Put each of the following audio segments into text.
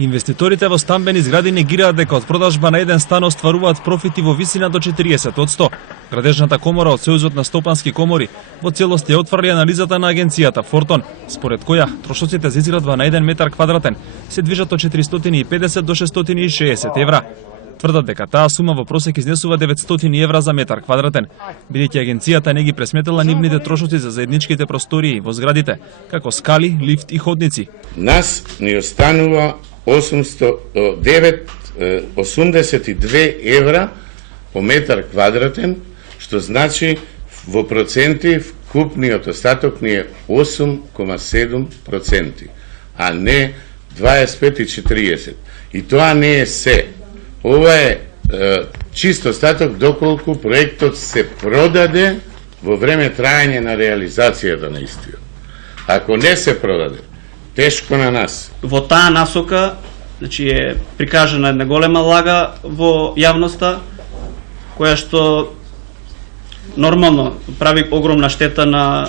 Инвеститорите во стамбени згради негираат дека од продажба на еден стан остваруваат профити во висина до 40%. Градежната комора од Сојузот на стопански комори во целост ја отфрли анализата на агенцијата Фортон, според која трошоците за изградба на 1 метар квадратен се движат од 450 до 660 евра. Тврдат дека таа сума во просек изнесува 900 евра за метар квадратен, бидејќи агенцијата не ги пресметала нивните трошоци за заедничките простории во зградите, како скали, лифт и ходници. Нас ни останува 82 евра по метар квадратен, што значи во проценти вкупниот остаток ни е 8,7%, а не 25 и 40. И тоа не е се. Ова е чист остаток доколку проектот се продаде во време трајање на реализацијата на истиот. Ако не се продаде, тешко на нас. Во таа насока, значи е прикажана една голема лага во јавноста, која што нормално прави огромна штета на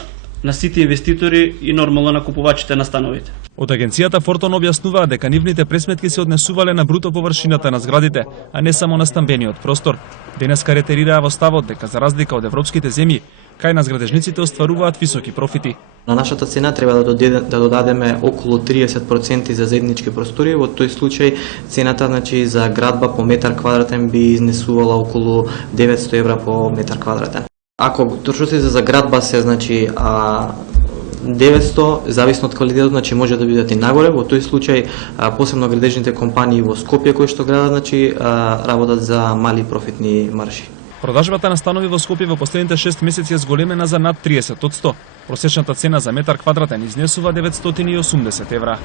сите инвеститори и нормално на купувачите на становите. Од агенцијата Фортон објаснуваа дека нивните пресметки се однесувале на бруто површината на зградите, а не само на стамбениот простор. Денеска ретерираа во ставот дека за разлика од европските земји, кај на зградежниците остваруваат високи профити. На нашата цена треба да додадеме околу 30% за заеднички простори. Во тој случај цената значи за градба по метар квадратен би изнесувала околу 900 евра по метар квадратен. Ако трошоците за градба се значи 900, зависно од квалитетот, значи може да бидат и нагоре. Во тој случај посебно градежните компании во Скопје кои што градат значи работат за мали профитни маржи. Продажбата на станови во Скопје во последните 6 месеци е зголемена за над 30%. Просечната цена за метар квадратен изнесува 980 евра.